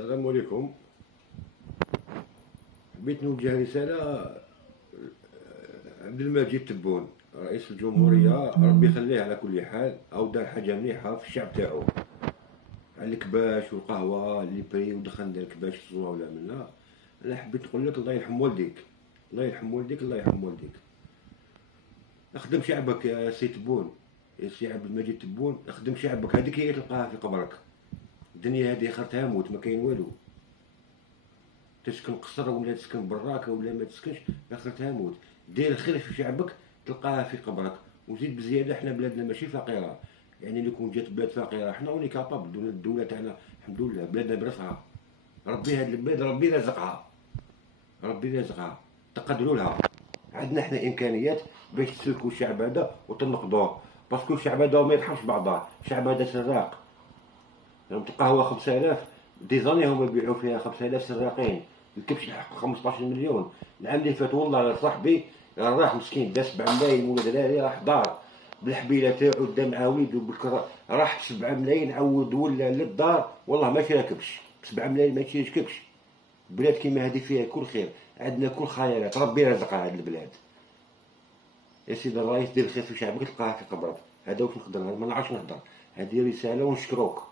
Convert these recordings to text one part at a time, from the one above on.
السلام عليكم. حبيت نوجه رسالة عبد المجيد تبون رئيس الجمهورية، ربي يخليه على كل حال، أو دار حاجة مليحة في الشعب تاعو على الكباش والقهوة اللي بري ودخلنا الكباش الزوا ولا منا. أنا حبيت نقول لك الله يرحم والديك، الله يرحم والديك، الله يرحم والديك. اخدم شعبك يا سي تبون، يا سي عبد المجيد تبون، اخدم شعبك، هذيك هي تلقاها في قبرك. الدنيا هذه خرتها موت، ما كاين والو. تسكن قصر ولا تسكن براكه ولا ما تسكنش، اخرتها موت. دير الخير في شعبك تلقاها في قبرك. وزيد بزياده، حنا بلادنا ماشي فقيره، يعني لو كون جات بلاد فقيره حنا اوني كابابل. الدوله تاعنا الحمد لله بلادنا براسها، ربي هاد البلاد ربي رزقها، ربي رزقها، تقدروا لها. عندنا حنا امكانيات باش تسلكوا الشعب هذا وتنقذوه، باسكو الشعب هذا ما يرحمش بعضاه، الشعب هذا سراق. لما تلقى هو 5000 دي زاني هما يبيعوا فيها 5000 سراقين، الكبش يحقق 15 مليون. العام اللي فات والله صاحبي راح مسكين دا 7 ملايين ولا دراري، راح دار بالحبيله تاعو دا مع وليدو راح 7 ملايين عود ولا للدار، والله ما شرا كبش. 7 ملايين ما تشريش كبش. بلاد كيما هذه فيها كل خير، عندنا كل خيرات، ربي رزقها هذه البلاد. يا سيدي الرئيس دير الخير في شعبك تلقاها في قبرك. هذا واش نقدر، ما نعرفش نهضر. هذه رساله ونشكروك،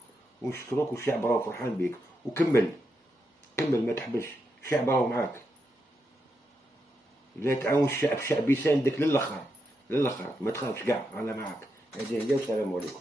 ونشكروك، والشعب راه فرحان بيك. وكمل كمل ما تحبش، الشعب راه معاك. اذا تعاون الشعب، الشعب يساندك للاخر للاخر، ما تخافش كاع، انا معاك. هذه هي. السلام عليكم.